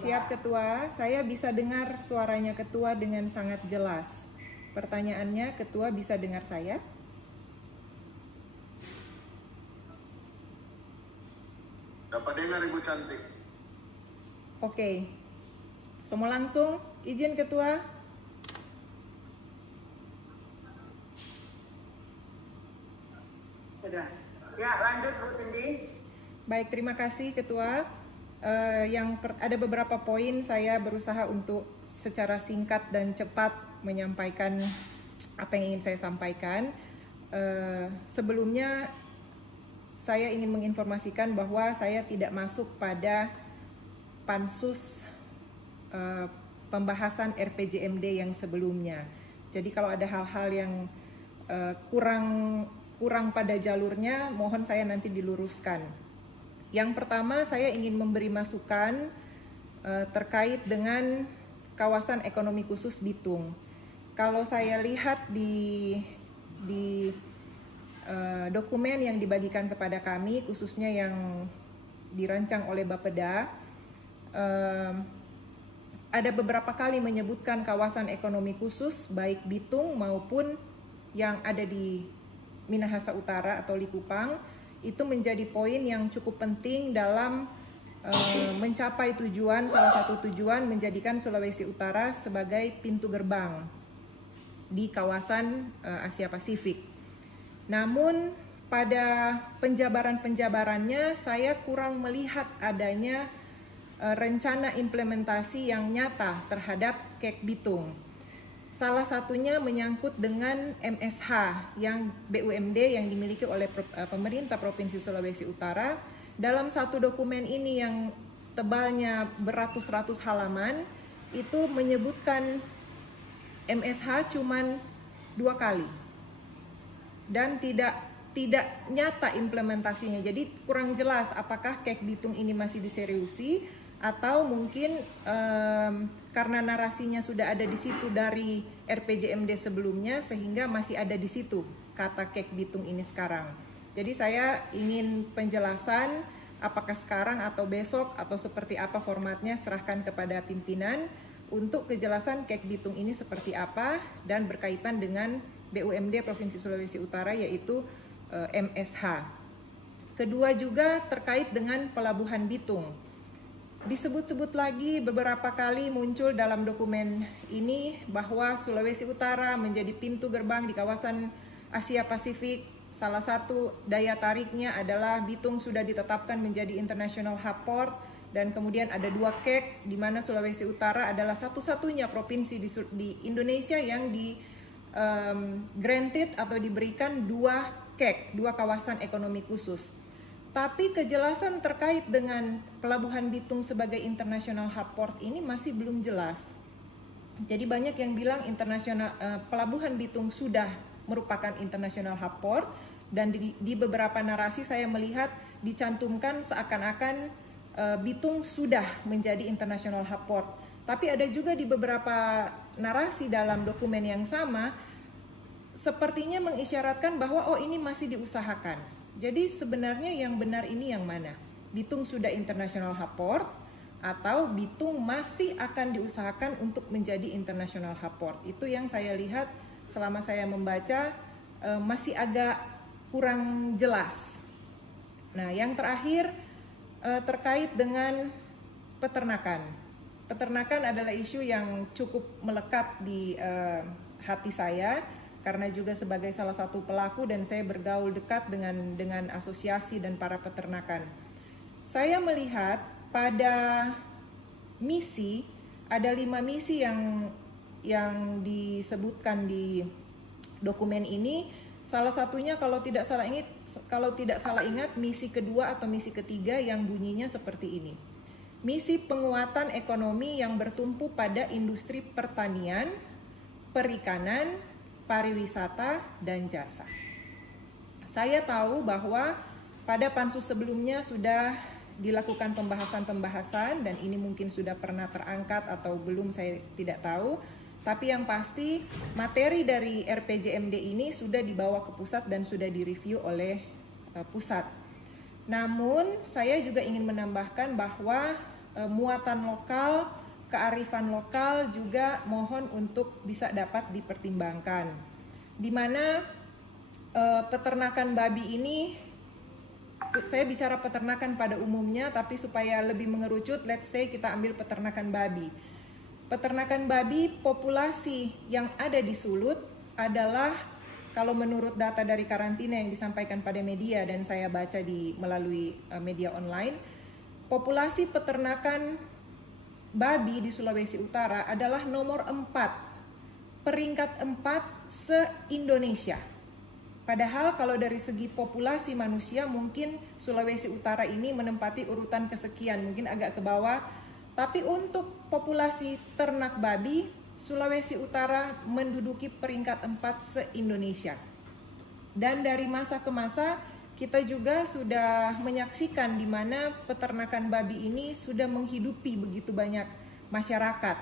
Siap Ketua, saya bisa dengar suaranya Ketua dengan sangat jelas. Pertanyaannya, Ketua bisa dengar saya? Dapat dengar Ibu Cantik. Oke. Semua langsung, izin Ketua. Sudah. Ya, lanjut Bu Cindy. Baik, terima kasih Ketua. Ada beberapa poin saya berusaha untuk secara singkat dan cepat menyampaikan apa yang ingin saya sampaikan. Sebelumnya saya ingin menginformasikan bahwa saya tidak masuk pada pansus pembahasan RPJMD yang sebelumnya. Jadi kalau ada hal-hal yang kurang pada jalurnya, mohon saya nanti diluruskan. Yang pertama, saya ingin memberi masukan terkait dengan kawasan ekonomi khusus Bitung. Kalau saya lihat di dokumen yang dibagikan kepada kami, khususnya yang dirancang oleh Bapeda, ada beberapa kali menyebutkan kawasan ekonomi khusus baik Bitung maupun yang ada di Minahasa Utara atau Likupang. Itu menjadi poin yang cukup penting dalam mencapai tujuan, salah satu tujuan menjadikan Sulawesi Utara sebagai pintu gerbang di kawasan Asia Pasifik. Namun pada penjabarannya saya kurang melihat adanya rencana implementasi yang nyata terhadap KEK Bitung. Salah satunya menyangkut dengan MSH yang BUMD yang dimiliki oleh pemerintah Provinsi Sulawesi Utara. Dalam satu dokumen ini yang tebalnya beratus-ratus halaman, itu menyebutkan MSH cuman 2 kali. Dan tidak nyata implementasinya. Jadi kurang jelas apakah KEK Bitung ini masih diseriusi atau mungkin karena narasinya sudah ada di situ dari RPJMD sebelumnya sehingga masih ada di situ kata KEK Bitung ini sekarang. Jadi saya ingin penjelasan apakah sekarang atau besok atau seperti apa formatnya, serahkan kepada pimpinan untuk kejelasan KEK Bitung ini seperti apa dan berkaitan dengan BUMD Provinsi Sulawesi Utara yaitu MSH. Kedua juga terkait dengan Pelabuhan Bitung. Disebut-sebut lagi beberapa kali muncul dalam dokumen ini bahwa Sulawesi Utara menjadi pintu gerbang di kawasan Asia Pasifik. Salah satu daya tariknya adalah Bitung sudah ditetapkan menjadi International Hub Port dan kemudian ada 2 KEK di mana Sulawesi Utara adalah satu-satunya provinsi di Indonesia yang granted atau diberikan 2 KEK, 2 kawasan ekonomi khusus. Tapi kejelasan terkait dengan Pelabuhan Bitung sebagai International Hub Port ini masih belum jelas. Jadi banyak yang bilang Pelabuhan Bitung sudah merupakan International Hub Port dan di beberapa narasi saya melihat dicantumkan seakan-akan Bitung sudah menjadi International Hub Port. Tapi ada juga di beberapa narasi dalam dokumen yang sama sepertinya mengisyaratkan bahwa ini masih diusahakan. Jadi sebenarnya yang benar ini yang mana? Bitung sudah International Hub Port atau Bitung masih akan diusahakan untuk menjadi International Hub Port? Itu yang saya lihat selama saya membaca masih agak kurang jelas. Nah, yang terakhir terkait dengan peternakan. Peternakan adalah isu yang cukup melekat di hati saya. Karena juga sebagai salah satu pelaku dan saya bergaul dekat dengan asosiasi dan para peternakan. Saya melihat pada misi, ada 5 misi yang disebutkan di dokumen ini. Salah satunya kalau tidak salah ingat misi kedua atau misi ketiga yang bunyinya seperti ini. Misi penguatan ekonomi yang bertumpu pada industri pertanian, perikanan, pariwisata, dan jasa. Saya tahu bahwa pada pansus sebelumnya sudah dilakukan pembahasan-pembahasan dan ini mungkin sudah pernah terangkat atau belum, saya tidak tahu. Tapi yang pasti materi dari RPJMD ini sudah dibawa ke pusat dan sudah direview oleh pusat. Namun saya juga ingin menambahkan bahwa muatan lokal, kearifan lokal juga mohon untuk bisa dapat dipertimbangkan. Di mana peternakan babi ini, saya bicara peternakan pada umumnya, tapi supaya lebih mengerucut, let's say kita ambil peternakan babi. Peternakan babi, populasi yang ada di Sulut adalah, kalau menurut data dari karantina yang disampaikan pada media dan saya baca melalui media online, populasi peternakan babi di Sulawesi Utara adalah nomor 4, peringkat 4 se-Indonesia. Padahal kalau dari segi populasi manusia mungkin Sulawesi Utara ini menempati urutan kesekian, mungkin agak ke bawah. Tapi untuk populasi ternak babi, Sulawesi Utara menduduki peringkat 4 se-Indonesia. Dan dari masa ke masa kita juga sudah menyaksikan di mana peternakan babi ini sudah menghidupi begitu banyak masyarakat.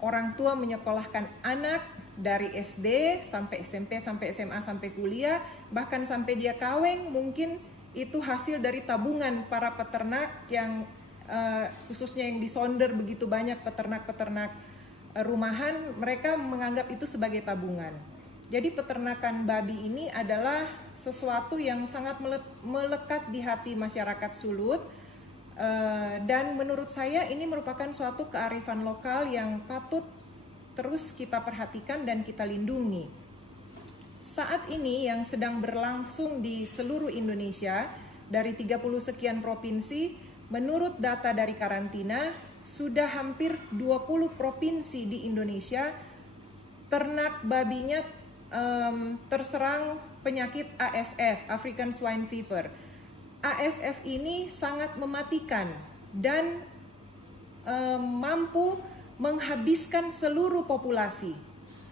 Orang tua menyekolahkan anak dari SD sampai SMP, sampai SMA, sampai kuliah, bahkan sampai dia kawin, mungkin itu hasil dari tabungan para peternak yang khususnya yang di Sonder begitu banyak peternak-peternak rumahan, mereka menganggap itu sebagai tabungan. Jadi peternakan babi ini adalah sesuatu yang sangat melekat di hati masyarakat Sulut, dan menurut saya ini merupakan suatu kearifan lokal yang patut terus kita perhatikan dan kita lindungi. Saat ini yang sedang berlangsung di seluruh Indonesia dari 30 sekian provinsi, menurut data dari karantina sudah hampir 20 provinsi di Indonesia ternak babinya terserang penyakit ASF, African Swine Fever. ASF ini sangat mematikan dan mampu menghabiskan seluruh populasi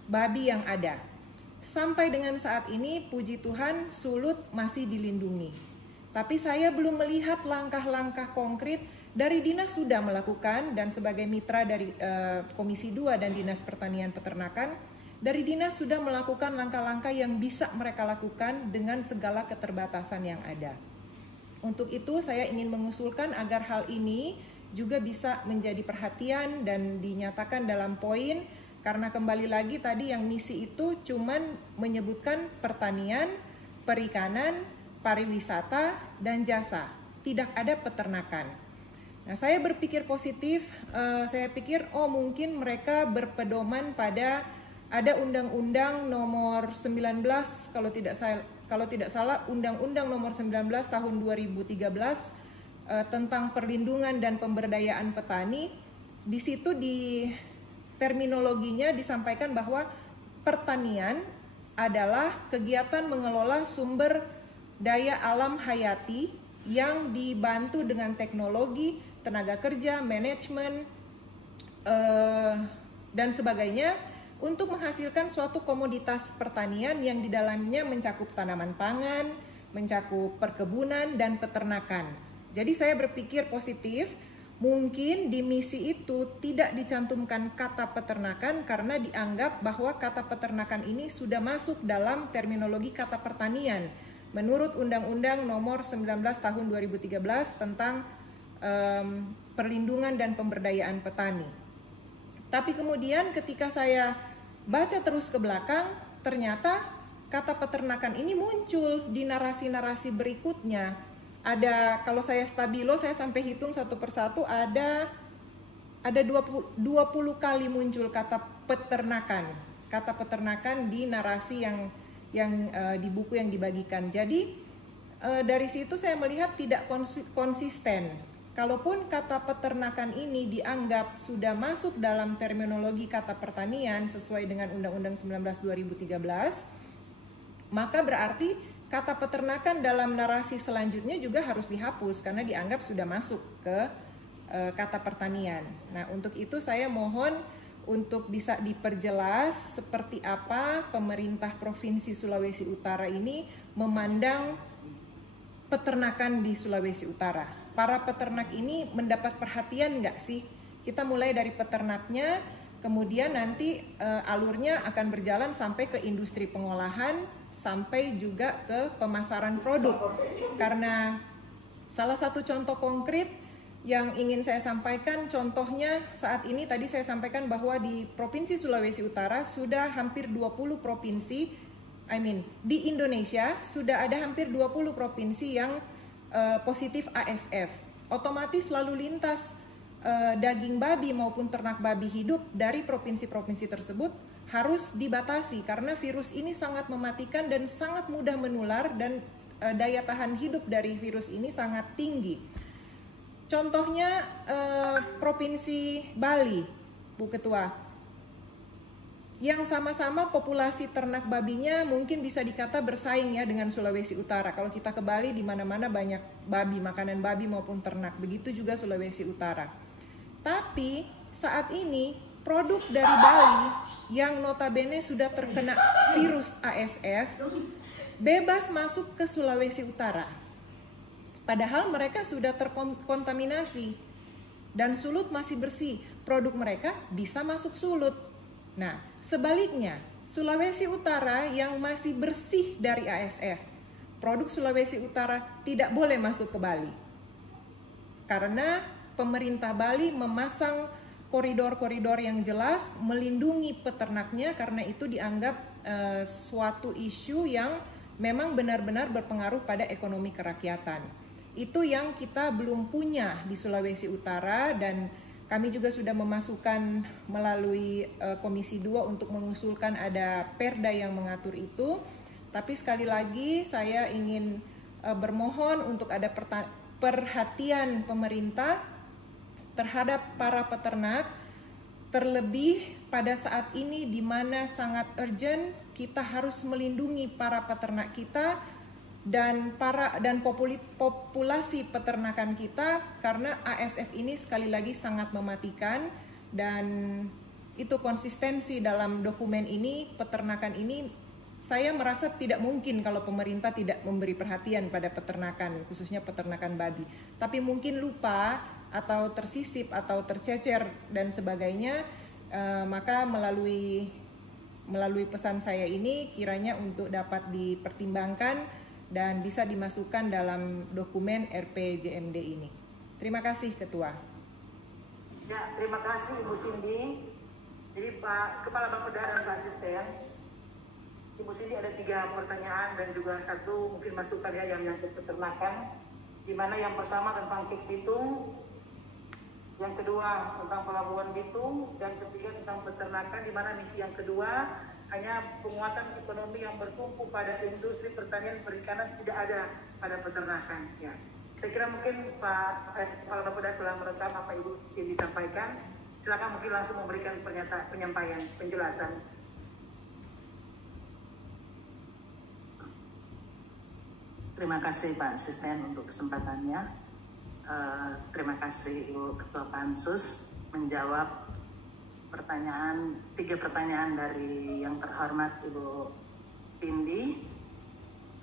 babi yang ada. Sampai dengan saat ini, puji Tuhan, Sulut masih dilindungi. Tapi saya belum melihat langkah-langkah konkret. Dari Dinas sudah melakukan, dan sebagai mitra dari Komisi 2 dan Dinas Pertanian Peternakan, dari Dinas sudah melakukan langkah-langkah yang bisa mereka lakukan dengan segala keterbatasan yang ada. Untuk itu saya ingin mengusulkan agar hal ini juga bisa menjadi perhatian dan dinyatakan dalam poin, karena kembali lagi tadi yang misi itu cuman menyebutkan pertanian, perikanan, pariwisata, dan jasa. Tidak ada peternakan. Nah, saya berpikir positif, saya pikir mungkin mereka berpedoman pada ada Undang-Undang nomor 19 kalau tidak salah Undang-Undang nomor 19 tahun 2013 tentang perlindungan dan pemberdayaan petani. Di situ di terminologinya disampaikan bahwa pertanian adalah kegiatan mengelola sumber daya alam hayati yang dibantu dengan teknologi, tenaga kerja, manajemen, dan sebagainya untuk menghasilkan suatu komoditas pertanian yang di dalamnya mencakup tanaman pangan, mencakup perkebunan, dan peternakan. Jadi saya berpikir positif, mungkin di misi itu tidak dicantumkan kata peternakan karena dianggap bahwa kata peternakan ini sudah masuk dalam terminologi kata pertanian menurut Undang-Undang nomor 19 tahun 2013 tentang perlindungan dan pemberdayaan petani. Tapi kemudian ketika saya baca terus ke belakang, ternyata kata peternakan ini muncul di narasi-narasi berikutnya. Ada, kalau saya stabilo, saya sampai hitung satu persatu, ada 20 kali muncul kata peternakan di narasi yang di buku yang dibagikan. Jadi dari situ saya melihat tidak konsisten. Kalaupun kata peternakan ini dianggap sudah masuk dalam terminologi kata pertanian sesuai dengan Undang-Undang 19 2013, maka berarti kata peternakan dalam narasi selanjutnya juga harus dihapus karena dianggap sudah masuk ke kata pertanian. Nah, untuk itu saya mohon untuk bisa diperjelas seperti apa pemerintah Provinsi Sulawesi Utara ini memandang peternakan di Sulawesi Utara. Para peternak ini mendapat perhatian nggak sih? Kita mulai dari peternaknya, kemudian nanti alurnya akan berjalan sampai ke industri pengolahan, sampai juga ke pemasaran produk. Karena salah satu contoh konkret yang ingin saya sampaikan, contohnya saat ini tadi saya sampaikan bahwa di Provinsi Sulawesi Utara sudah hampir 20 provinsi, di Indonesia sudah ada hampir 20 provinsi yang positif ASF. Otomatis lalu lintas daging babi maupun ternak babi hidup dari provinsi-provinsi tersebut harus dibatasi karena virus ini sangat mematikan dan sangat mudah menular dan daya tahan hidup dari virus ini sangat tinggi. Contohnya Provinsi Bali, Bu Ketua, yang sama-sama populasi ternak babinya mungkin bisa dikata bersaing ya dengan Sulawesi Utara. Kalau kita ke Bali, di mana-mana banyak babi, makanan babi maupun ternak. Begitu juga Sulawesi Utara. Tapi saat ini produk dari Bali yang notabene sudah terkena virus ASF bebas masuk ke Sulawesi Utara. Padahal mereka sudah terkontaminasi dan Sulut masih bersih. Produk mereka bisa masuk Sulut. Nah, sebaliknya, Sulawesi Utara yang masih bersih dari ASF, produk Sulawesi Utara tidak boleh masuk ke Bali. Karena pemerintah Bali memasang koridor-koridor yang jelas melindungi peternaknya karena itu dianggap suatu isu yang memang benar-benar berpengaruh pada ekonomi kerakyatan. Itu yang kita belum punya di Sulawesi Utara dan kami juga sudah memasukkan melalui Komisi 2 untuk mengusulkan ada perda yang mengatur itu. Tapi sekali lagi saya ingin bermohon untuk ada perhatian pemerintah terhadap para peternak, terlebih pada saat ini di mana sangat urgent kita harus melindungi para peternak kita dan populasi peternakan kita karena ASF ini sekali lagi sangat mematikan dan itu konsistensi dalam dokumen ini, peternakan ini saya merasa tidak mungkin kalau pemerintah tidak memberi perhatian pada peternakan, khususnya peternakan babi. Tapi mungkin lupa atau tersisip atau tercecer dan sebagainya, maka melalui pesan saya ini kiranya untuk dapat dipertimbangkan dan bisa dimasukkan dalam dokumen RPJMD ini. Terima kasih Ketua. Ya, terima kasih Ibu Cindy. Jadi Pak Kepala Bapeda dan Pak Asisten, Ibu Cindy ada 3 pertanyaan dan juga 1 mungkin masukan ya yang menyangkut peternakan. Di mana yang pertama tentang Kik Bitung, yang kedua tentang Pelabuhan Bitung, dan ketiga tentang peternakan. Di mana misi yang kedua hanya penguatan ekonomi yang bertumpu pada industri pertanian perikanan, tidak ada pada peternakan. Ya, saya kira mungkin Pak Kepala Bapeda telah merekam apa Ibu Cindy sampaikan. Silakan mungkin langsung memberikan penyampaian penjelasan. Terima kasih Pak Asisten untuk kesempatannya. Terima kasih Ibu Ketua Pansus menjawab 3 pertanyaan dari yang terhormat Ibu Cindy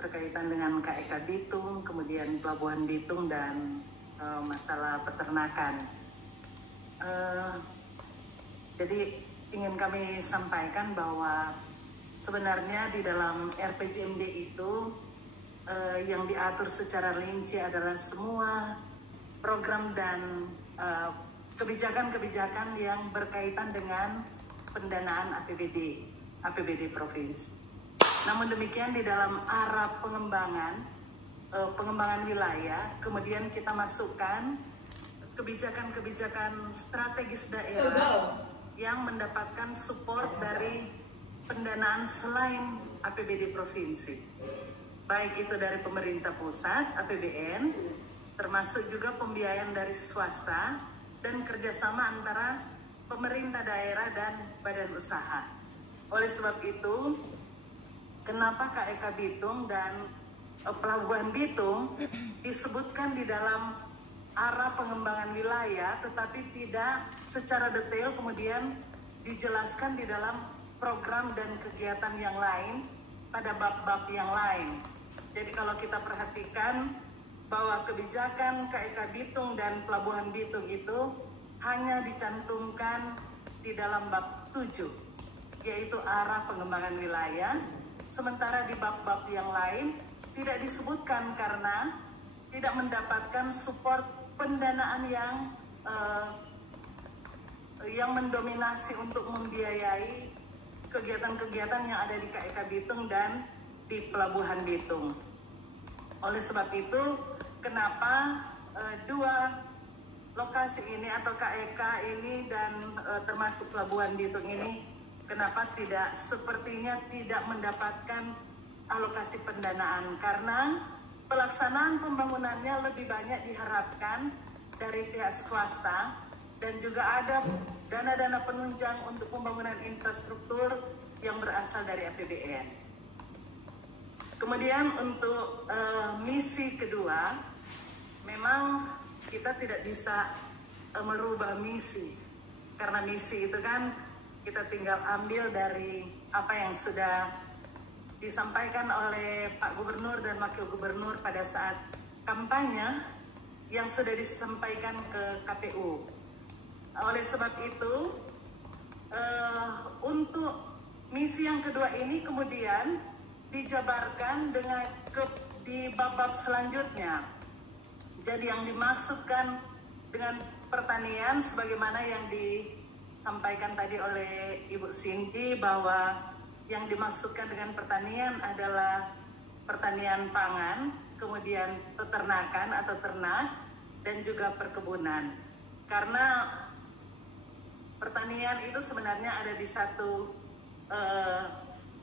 berkaitan dengan KEK Bitung, kemudian Pelabuhan Bitung dan masalah peternakan. Jadi ingin kami sampaikan bahwa sebenarnya di dalam RPJMD itu yang diatur secara rinci adalah semua program dan kebijakan-kebijakan yang berkaitan dengan pendanaan APBD provinsi. Namun demikian di dalam arah pengembangan wilayah, kemudian kita masukkan kebijakan-kebijakan strategis daerah yang mendapatkan support dari pendanaan selain APBD provinsi. Baik itu dari pemerintah pusat, APBN, termasuk juga pembiayaan dari swasta, dan kerjasama antara pemerintah daerah dan badan usaha. Oleh sebab itu, kenapa KEK Bitung dan Pelabuhan Bitung disebutkan di dalam arah pengembangan wilayah, tetapi tidak secara detail kemudian dijelaskan di dalam program dan kegiatan yang lain pada bab-bab yang lain. Jadi kalau kita perhatikan bahwa kebijakan KEK Bitung dan Pelabuhan Bitung itu hanya dicantumkan di dalam bab 7, yaitu arah pengembangan wilayah, sementara di bab-bab yang lain tidak disebutkan karena tidak mendapatkan support pendanaan yang mendominasi untuk membiayai kegiatan-kegiatan yang ada di KEK Bitung dan di Pelabuhan Bitung. Oleh sebab itu, kenapa dua lokasi ini atau KEK ini dan termasuk Pelabuhan Bitung ini, kenapa sepertinya tidak mendapatkan alokasi pendanaan? Karena pelaksanaan pembangunannya lebih banyak diharapkan dari pihak swasta dan juga ada dana-dana penunjang untuk pembangunan infrastruktur yang berasal dari APBN. Kemudian untuk misi kedua, memang kita tidak bisa merubah misi, karena misi itu kan kita tinggal ambil dari apa yang sudah disampaikan oleh Pak Gubernur dan Wakil Gubernur pada saat kampanye yang sudah disampaikan ke KPU. Oleh sebab itu, untuk misi yang kedua ini kemudian dijabarkan di bab-bab selanjutnya. Jadi yang dimaksudkan dengan pertanian sebagaimana yang disampaikan tadi oleh Ibu Cindy, bahwa yang dimaksudkan dengan pertanian adalah pertanian pangan, kemudian peternakan atau ternak, dan juga perkebunan. Karena pertanian itu sebenarnya ada di satu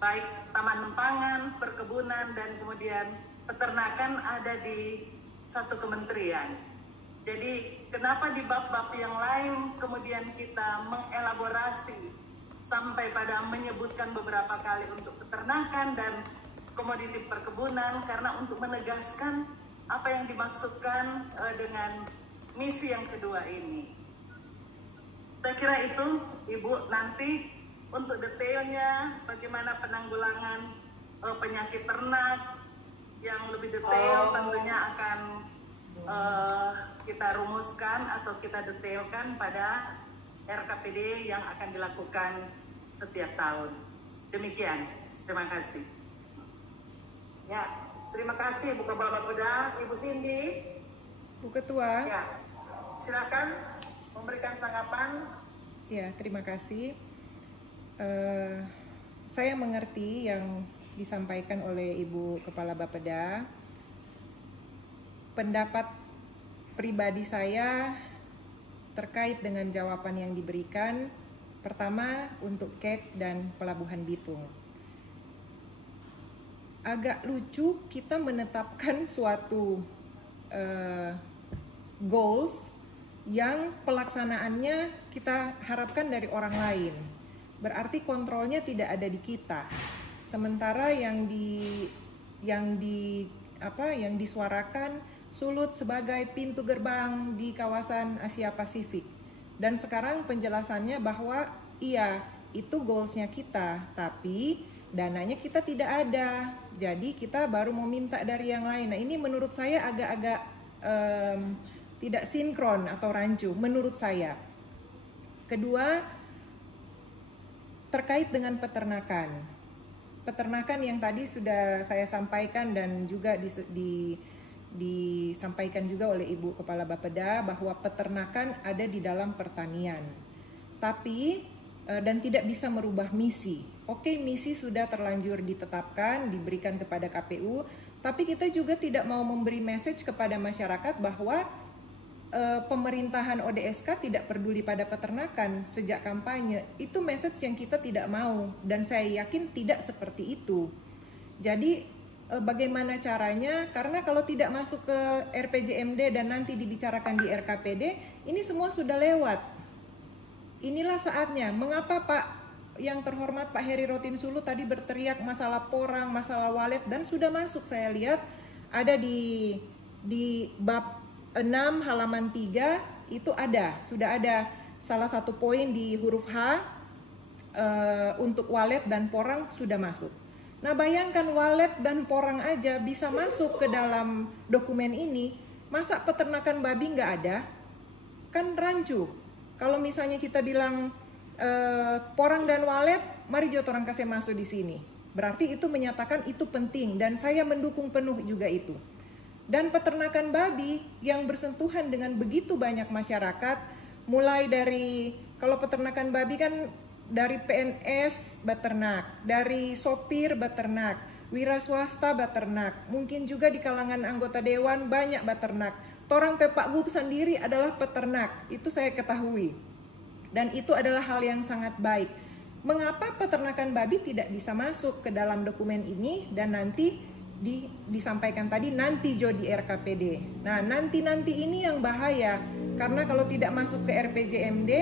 baik taman pangan, perkebunan, dan kemudian peternakan ada di satu kementerian. Jadi kenapa di bab-bab yang lain kemudian kita mengelaborasi sampai pada menyebutkan beberapa kali untuk peternakan dan komoditi perkebunan? Karena untuk menegaskan apa yang dimaksudkan dengan misi yang kedua ini. Saya kira itu, Ibu, nanti untuk detailnya bagaimana penanggulangan penyakit ternak yang lebih detail tentunya akan kita rumuskan atau kita detailkan pada RKPD yang akan dilakukan setiap tahun. Demikian, terima kasih. Ya, terima kasih Bu Kepala Bapeda. Ibu Cindy. Bu Ketua. Ya, silakan memberikan tanggapan. Ya, terima kasih. Saya mengerti yang disampaikan oleh Ibu Kepala Bapeda. Pendapat pribadi saya terkait dengan jawaban yang diberikan, pertama untuk KEK dan Pelabuhan Bitung. Agak lucu kita menetapkan suatu goals yang pelaksanaannya kita harapkan dari orang lain. Berarti kontrolnya tidak ada di kita. Sementara yang disuarakan Sulut sebagai pintu gerbang di kawasan Asia Pasifik. Dan sekarang penjelasannya bahwa iya, itu goalsnya kita, tapi dananya kita tidak ada. Jadi kita baru mau minta dari yang lain. Nah, ini menurut saya agak-agak tidak sinkron atau rancu menurut saya. Kedua, terkait dengan peternakan. Peternakan yang tadi sudah saya sampaikan dan juga disampaikan juga oleh Ibu Kepala Bapeda bahwa peternakan ada di dalam pertanian. Tapi dan tidak bisa merubah misi. Oke, misi sudah terlanjur ditetapkan, diberikan kepada KPU, tapi kita juga tidak mau memberi message kepada masyarakat bahwa pemerintahan ODSK tidak peduli pada peternakan sejak kampanye. Itu message yang kita tidak mau, dan saya yakin tidak seperti itu. Jadi bagaimana caranya? Karena kalau tidak masuk ke RPJMD dan nanti dibicarakan di RKPD, ini semua sudah lewat. Inilah saatnya. Mengapa Pak yang terhormat Pak Heri Rotin Sulu tadi berteriak masalah porang, masalah walet, dan sudah masuk, saya lihat ada di bab 6 halaman 3 itu sudah ada salah satu poin di huruf H untuk walet dan porang sudah masuk. Nah, bayangkan walet dan porang aja bisa masuk ke dalam dokumen ini, masa peternakan babi nggak ada? Kan rancu. Kalau misalnya kita bilang porang dan walet, mari jotorang kasih masuk di sini. Berarti itu menyatakan itu penting dan saya mendukung penuh juga itu. Dan peternakan babi yang bersentuhan dengan begitu banyak masyarakat, mulai dari, kalau peternakan babi kan dari PNS beternak, dari sopir beternak, wira swasta beternak, mungkin juga di kalangan anggota dewan banyak beternak. Torang Pepak Gub sendiri adalah peternak, itu saya ketahui. Dan itu adalah hal yang sangat baik. Mengapa peternakan babi tidak bisa masuk ke dalam dokumen ini dan nanti disampaikan tadi nanti Jo di RKPD. Nah, nanti ini yang bahaya, karena kalau tidak masuk ke RPJMD,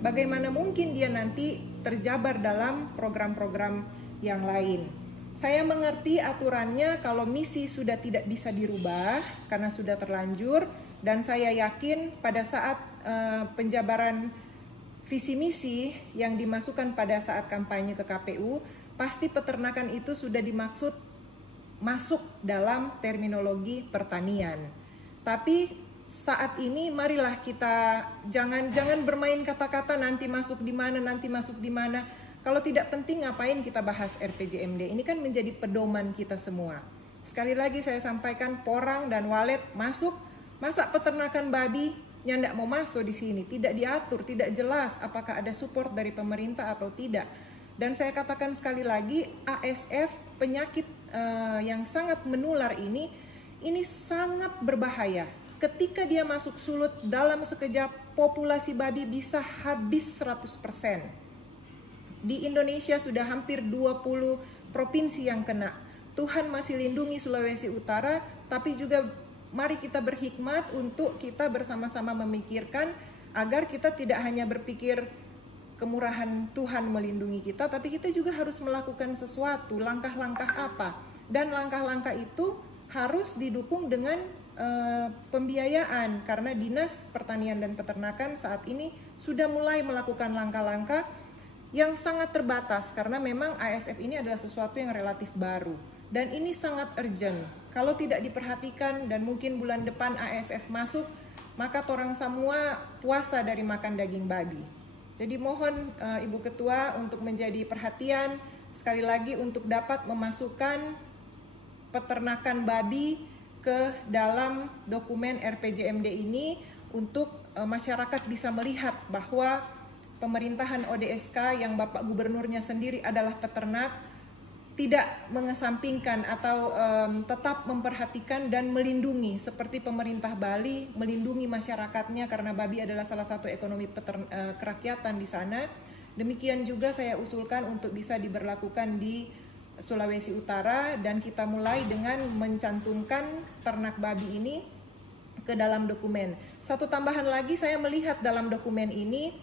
bagaimana mungkin dia nanti terjabar dalam program-program yang lain. Saya mengerti aturannya kalau misi sudah tidak bisa dirubah karena sudah terlanjur, dan saya yakin pada saat penjabaran visi misi yang dimasukkan pada saat kampanye ke KPU, pasti peternakan itu sudah masuk dalam terminologi pertanian. Tapi saat ini marilah kita jangan bermain kata-kata nanti masuk di mana. Kalau tidak penting ngapain kita bahas RPJMD? Ini kan menjadi pedoman kita semua. Sekali lagi saya sampaikan, porang dan walet masuk. Masa peternakan babi yang tidak mau masuk di sini? Tidak diatur, tidak jelas apakah ada support dari pemerintah atau tidak. Dan saya katakan sekali lagi, ASF, penyakit yang sangat menular ini sangat berbahaya. Ketika dia masuk sulut, dalam sekejap populasi babi bisa habis 100%. Di Indonesia sudah hampir 20 provinsi yang kena. Tuhan masih lindungi Sulawesi Utara, tapi juga mari kita berhikmat untuk kita bersama-sama memikirkan agar kita tidak hanya berpikir kemurahan Tuhan melindungi kita, tapi kita juga harus melakukan sesuatu, langkah-langkah apa. Dan langkah-langkah itu harus didukung dengan pembiayaan, karena Dinas Pertanian dan Peternakan saat ini sudah mulai melakukan langkah-langkah yang sangat terbatas, karena memang ASF ini adalah sesuatu yang relatif baru. Dan ini sangat urgent. Kalau tidak diperhatikan dan mungkin bulan depan ASF masuk, maka torang semua puasa dari makan daging babi. Jadi mohon Ibu Ketua untuk menjadi perhatian sekali lagi untuk dapat memasukkan peternakan babi ke dalam dokumen RPJMD ini untuk masyarakat bisa melihat bahwa pemerintahan ODSK yang Bapak Gubernurnya sendiri adalah peternak tidak mengesampingkan atau tetap memperhatikan dan melindungi seperti pemerintah Bali melindungi masyarakatnya karena babi adalah salah satu ekonomi kerakyatan di sana. Demikian juga saya usulkan untuk bisa diberlakukan di Sulawesi Utara dan kita mulai dengan mencantumkan ternak babi ini ke dalam dokumen. Satu tambahan lagi, saya melihat dalam dokumen ini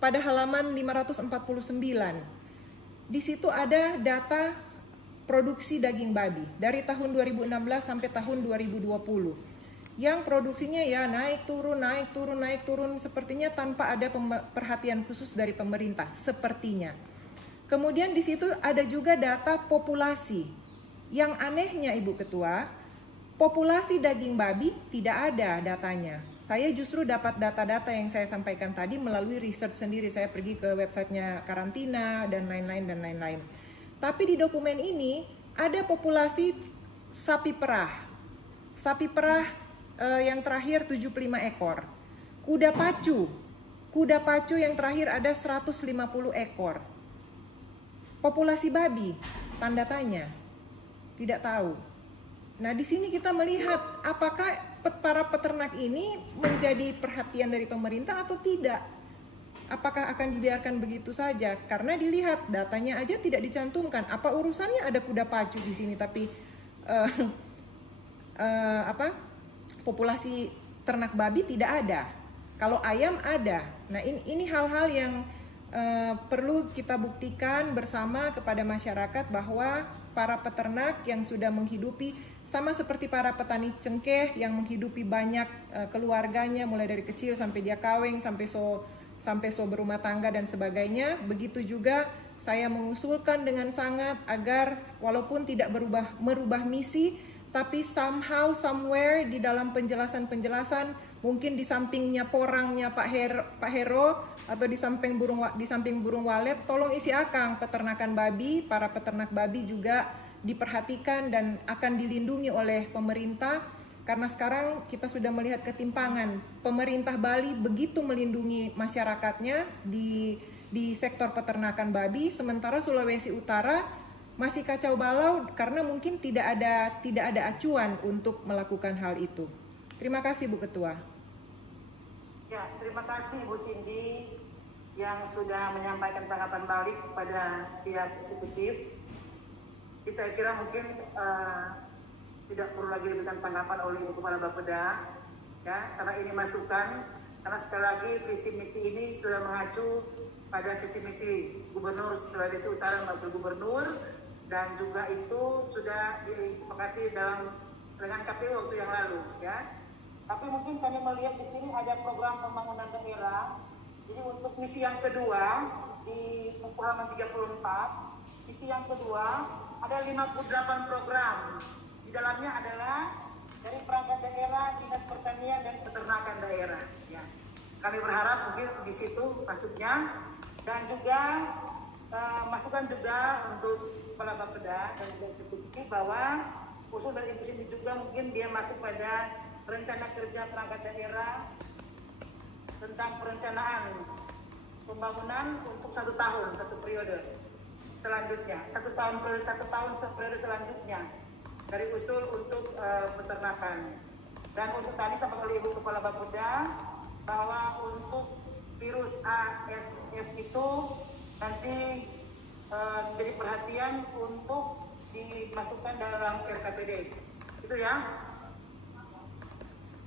pada halaman 549. Di situ ada data produksi daging babi dari tahun 2016 sampai tahun 2020. Yang produksinya ya naik turun sepertinya tanpa ada perhatian khusus dari pemerintah sepertinya. Kemudian di situ ada juga data populasi. Yang anehnya Ibu Ketua, populasi daging babi tidak ada datanya. Saya justru dapat data-data yang saya sampaikan tadi melalui research sendiri. Saya pergi ke websitenya karantina dan lain-lain. Tapi di dokumen ini ada populasi sapi perah. Sapi perah yang terakhir 75 ekor. Kuda pacu yang terakhir ada 150 ekor. Populasi babi, tanda tanya, tidak tahu. Nah, di sini kita melihat apakah para peternak ini menjadi perhatian dari pemerintah atau tidak. Apakah akan dibiarkan begitu saja? Karena dilihat datanya aja tidak dicantumkan. Apa urusannya ada kuda pacu di sini tapi populasi ternak babi tidak ada. Kalau ayam ada. Nah, ini hal-hal yang perlu kita buktikan bersama kepada masyarakat bahwa para peternak yang sudah menghidupi sama seperti para petani cengkeh yang menghidupi banyak keluarganya mulai dari kecil sampai dia kawin sampai so berumah tangga dan sebagainya. Begitu juga saya mengusulkan dengan sangat agar walaupun tidak merubah misi, tapi somehow somewhere di dalam penjelasan mungkin di sampingnya porangnya Pak Hero atau di samping burung walet, tolong isi akang peternakan babi, para peternak babi juga diperhatikan dan akan dilindungi oleh pemerintah. Karena sekarang kita sudah melihat ketimpangan. Pemerintah Bali begitu melindungi masyarakatnya di sektor peternakan babi, sementara Sulawesi Utara masih kacau balau karena mungkin tidak ada acuan untuk melakukan hal itu. Terima kasih Bu Ketua. Ya, terima kasih Bu Cindy yang sudah menyampaikan tanggapan balik kepada pihak eksekutif. Jadi saya kira mungkin tidak perlu lagi diberikan tanggapan oleh Ibu Kepala Bapeda, ya, karena ini masukan. Karena sekali lagi visi misi ini sudah mengacu pada visi misi Gubernur Sulawesi Utara dan Wakil Gubernur, dan juga itu sudah disepakati dengan KPU waktu yang lalu, ya. Tapi mungkin kami melihat di sini ada program pembangunan daerah. Jadi untuk misi yang kedua di halaman 34, misi yang kedua ada 58 program. Di dalamnya adalah dari perangkat daerah, dinas pertanian dan peternakan daerah. Ya. Kami berharap mungkin di situ masuknya, dan juga masukan juga untuk Kepala Bapeda dan juga eksekutif bahwa usul dari Ibu Cindy juga mungkin dia masuk pada rencana kerja perangkat daerah tentang perencanaan pembangunan untuk 1 tahun, 1 periode selanjutnya, 1 tahun periode selanjutnya dari usul untuk peternakan. Dan untuk tadi sampai oleh Ibu Kepala Bapeda bahwa untuk virus ASF itu nanti menjadi perhatian untuk dimasukkan dalam RKPD. Itu ya.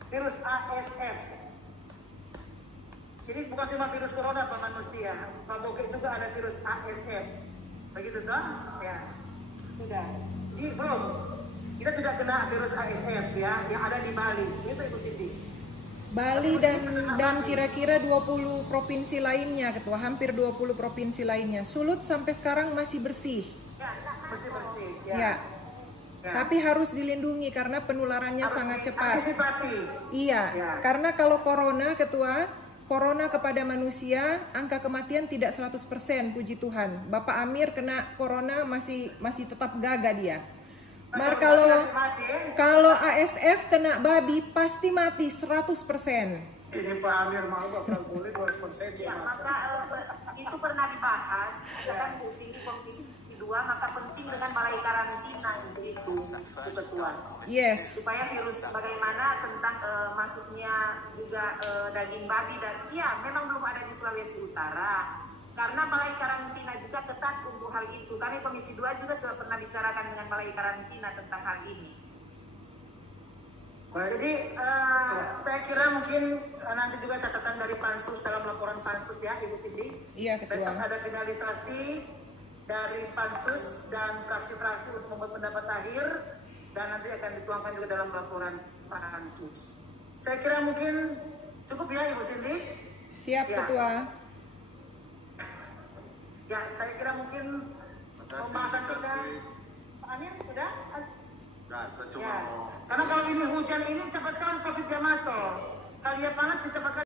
Virus ASF. Jadi bukan cuma virus corona Pak manusia, Pak Boke juga ada virus ASF. Begitu toh? Ya. Sudah. Ini belum. Kita tidak kena virus ASF ya, yang ada di Bali. Itu Ibu Cindy. Bali dan kira-kira 20 provinsi lainnya, Ketua, hampir 20 provinsi lainnya. Sulut sampai sekarang masih bersih. Masih bersih, ya. Ya. Tapi harus dilindungi karena penularannya Harus sangat cepat. Antisipasi. Iya, Ya. karena kalau corona, Ketua, corona kepada manusia, angka kematian tidak 100%, puji Tuhan. Bapak Amir kena corona masih tetap gagah dia. Mar kalau ASF kena babi pasti mati 100%. Ini Pak Amir mau Bapak boleh 2% dia Ya, maka itu pernah dibahas, kan Bu Cindy Komisi 2, maka penting dengan balai karantina itu Ketua. Yes. Supaya virus bagaimana tentang masuknya juga daging babi, dan iya memang belum ada di Sulawesi Utara. Karena balai karantina juga ketat untuk hal itu. Kami Komisi 2 juga sudah pernah bicarakan dengan balai karantina tentang hal ini. Baik. Jadi saya kira mungkin nanti juga catatan dari Pansus dalam laporan Pansus ya Ibu Cindy. Iya, Ketua. Besok ada finalisasi dari Pansus dan fraksi-fraksi untuk membuat pendapat akhir, dan nanti akan dituangkan juga dalam laporan Pansus. Saya kira mungkin cukup ya Ibu Cindy. Siap, Ya. Ketua. Ya, saya kira mungkin pembahasan kita. Pak Amir, sudah? Nah, kita cuma Ya. mau Karena kalau ini hujan ini cepat sekali COVID-nya masuk. Kalau dia panas, cepat sekali.